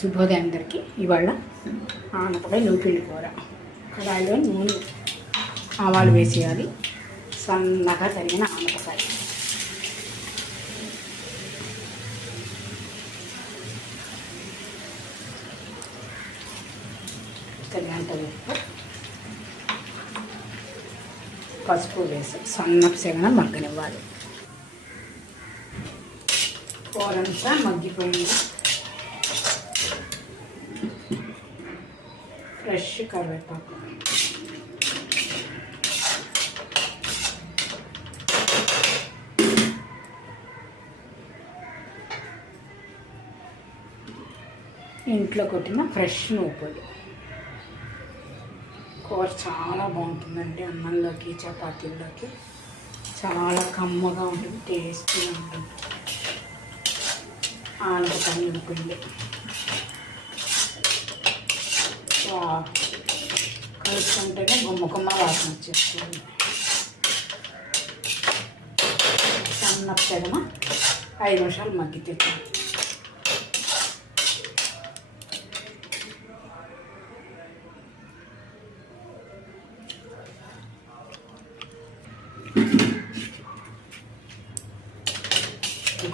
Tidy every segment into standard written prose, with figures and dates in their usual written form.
శుభోదయం అందరికీ. ఇవాళ ఆనపకాయ నూపిల్లి కూర. కడాయిలో నూనె ఆవాలు వేసేయాలి. సన్నగా తరిగిన ఆనపకాయ, తగినంత ఉప్పు, పసుపు వేసి సన్నపు సెగన మగ్గనివ్వాలి. కూరంతా మగ్గిపోయింది. ఫ్రెష్ కరివేపాకు, ఇంట్లో కొట్టిన ఫ్రెష్ నువ్వులు. కూర చాలా బాగుంటుందండి. అన్నంలోకి చపాతీల్లోకి చాలా కమ్మగా ఉంటుంది, టేస్టీగా ఉంటుంది. ఆనపకాయ నూపిల్లి కలుపుకుంటేనే గుమ్మ వాసన వచ్చేస్తుంది. సన్నపు సెగన 5 నిమిషాలు మగ్గితే చాలు.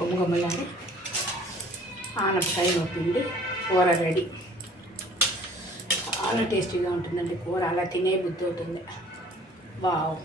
గుమ్మగుమ్మలాడి ఆనపకాయ నూపిల్లి కూర రెడీ. చాలా టేస్టీగా ఉంటుందండి కూర. అలా తినే బుద్ధి అవుతుంది. వావ్.